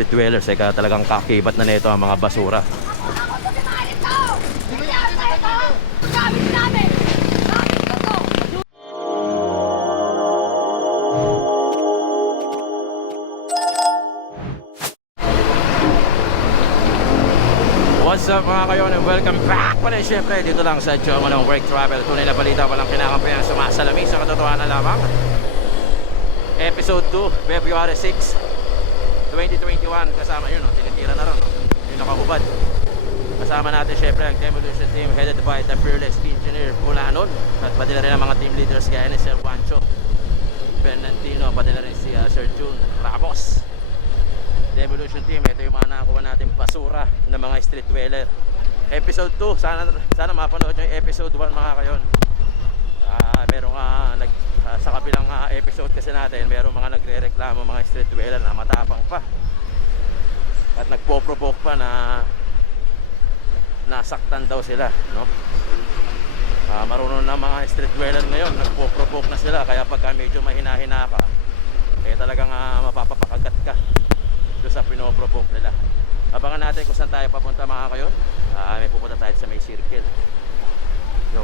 street dwellers eh kaya talagang kakibat na nito ang mga basura. What's up mga kayon and welcome back pa rin dito lang sa Joe Manong Work Travel. Tunay na balita walang kinakampihan sumasalamin sa katotohanan lamang. Episode 2, February 6, 2021. Kasama yun, no? tinitira na rin. No? Yung nakahubad. Kasama natin syempre ang Demolition Team headed by the fearless engineer Bulanon. At pati na rin ang mga team leaders gaya ni Sir Pancho, Bernardino, pati na rin si uh, Sir June Ramos. Devolution Team, ito yung mga nakakuha natin basura ng mga street dweller. Episode 2, sana sana mapanood yung episode 1 mga kayon. Ah, merong ah, nag ah, sa kabilang ah, episode kasi natin, merong mga nagrereklamo mga street dweller na matapang pa. At nagpo-provoke pa na nasaktan daw sila, no? Ah, marunong na mga street dweller ngayon, nagpo-provoke na sila kaya pagka medyo mahina-hina eh talagang ah, mapapapakagat ka doon sa pinoprovoke nila. Abangan natin kung saan tayo papunta mga kayon. Ah, may pupunta tayo sa may circle. Yo.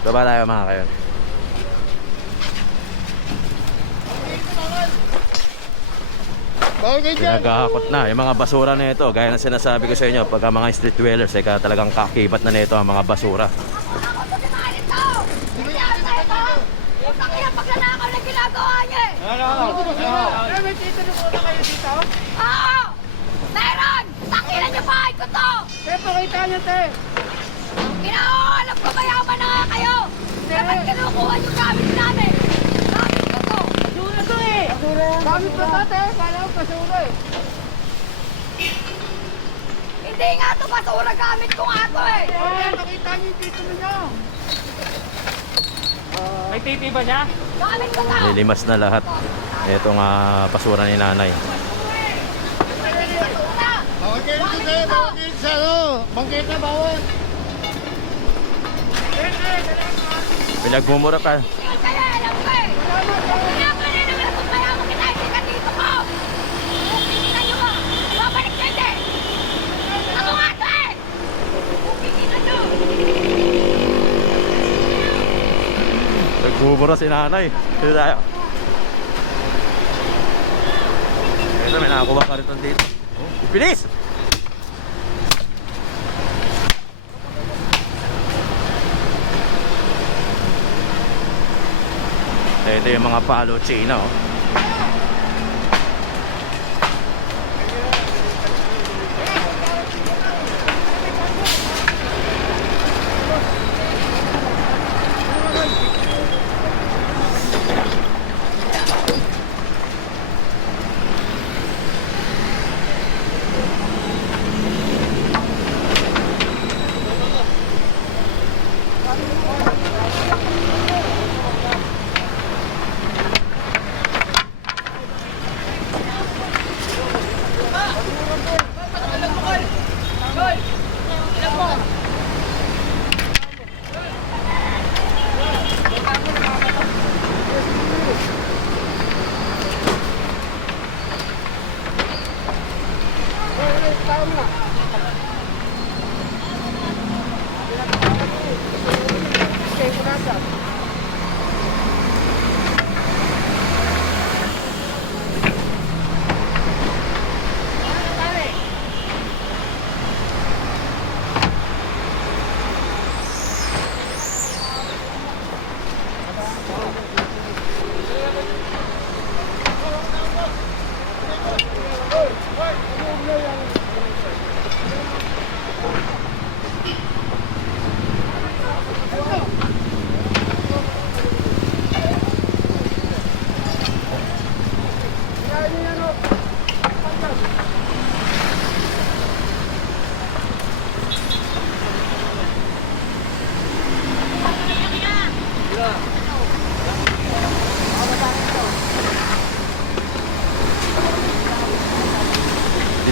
Baba tayo mga kayo dyan. Pinagahakot na yung mga basura na ito. Gaya ng sinasabi ko sa inyo, pagka mga street dwellers, eh, talagang kakibat na nito ang mga basura. Eh, pakita niyo, te. Kinaalam ko mayaman na nga kayo! Dapat kinukuha yung gamit namin! Gamit ko to! Basura to eh. Gamit pa to, te. Kala ko basura eh. Hindi nga to basura gamit ko nga to eh! Eh, pakita niyo yung titulo niyo. May TV ba siya? Gamit ko to! Nilimas na lahat. Itong ah, basura ni nanay. Dito, te. Bawal kayo sa ano. Bangketa, bawal. Pinagmumura kaya alam ko eh! Kaya ka rin naman kung mayaman kita, hindi ka dito ko! Tingnan nyo ko! Babalik ka hindi! Ako nga to eh! Nagmumura si nanay. Dito tayo. Ito, may nakakuha ka rin dito. Oh! Ito yung mga palo China, oh.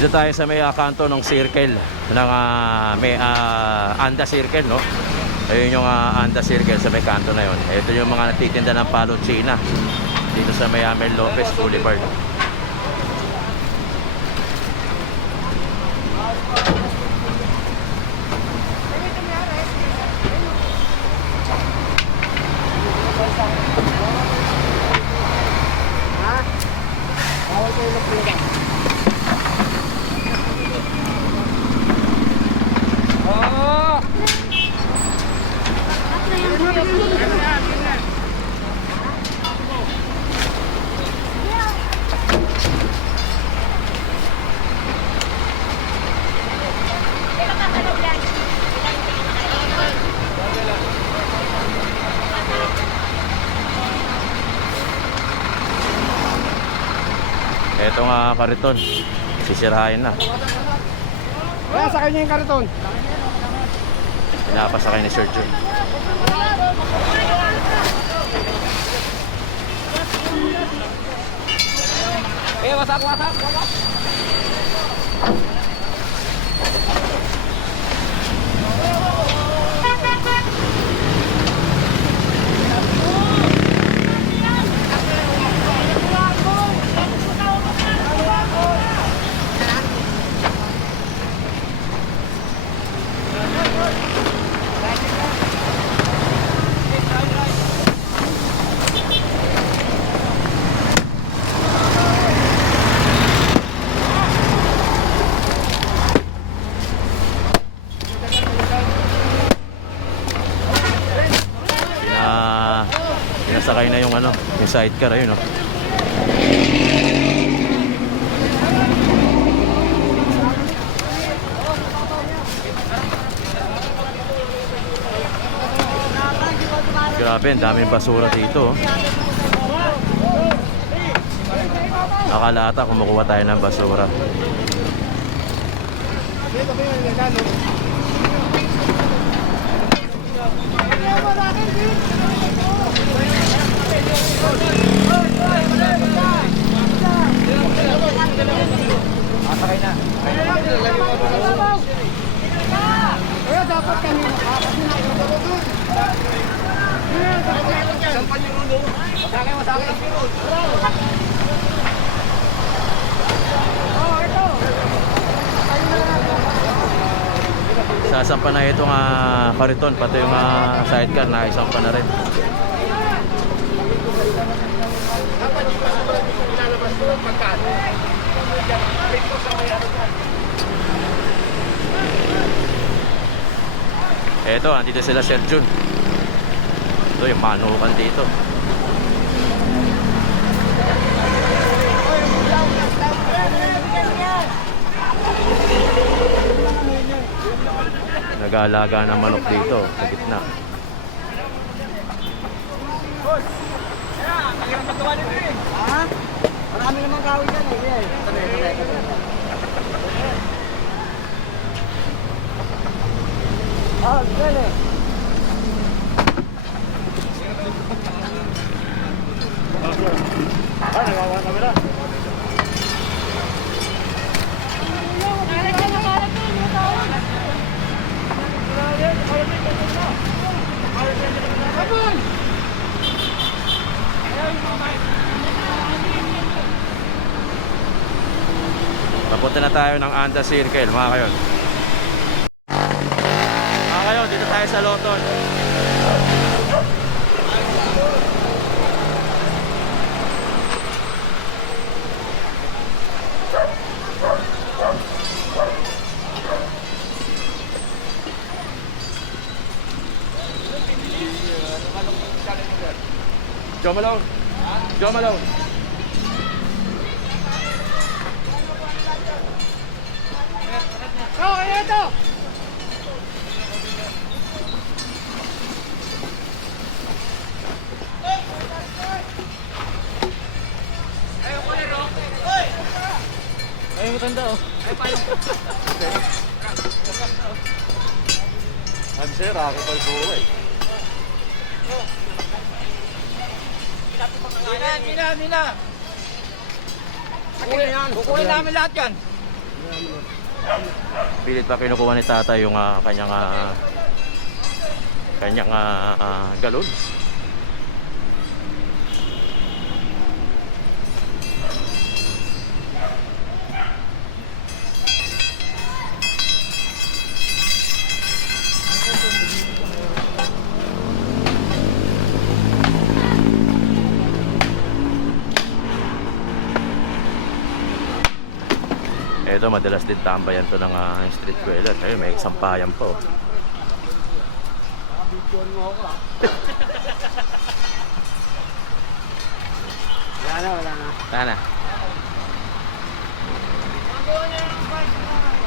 Dito tayo sa may ah, kanto ng circle ng ah, may ah, Anda Circle, no? Ayun yung ah, Anda Circle sa may kanto na yun. Ito yung mga nagtitinda ng palo China dito sa may Amel Lopez Boulevard. Bawal kayo magpingan. Oo! Ito nga kariton. Sisirahin na. Kaya sa kanya yung karton. Pinapasakay ni Sir Jun. Eh, wasak, wasak, wasak pinasakay na yung sidecar ayun, no? Grabe, ang daming basura dito. oh. Akala ata kumukuha tayo ng basura. Dito yung gano? Kaya dapat kami na. Masakay, masakay. Sasampa na itong uh, kariton, pati yung ah, sidecar na isang pa na rin. Dapat yung basura dito nilalabas ko pagkano. Eto, andito sila Sir Jun. Ito yung manukan dito. Nag-aalaga ng manok dito sa gitna. Marami namang gawin dyan eh. Ah, eh. Ah, nagawa na. Papunta na tayo ng Anda Circle, mga kayon. Tayo sa Loton. Joe Malone. Joe Malone. Oh, kaya ito. Ay, matanda oh. Ang sir, ako pa buo eh. Nina, Nina, Nina. Kukunin, kukunin namin lahat yan. Pilit pa kinukuha ni tata yung ah, kanyang ah, kanyang ah, ah, galon. Ito, madalas din tambayan to ng ah, street dweller. Ayun, may sampayan po. Bigyan mo ako ah. Wala na, wala na. Sana. Magawa niya ng na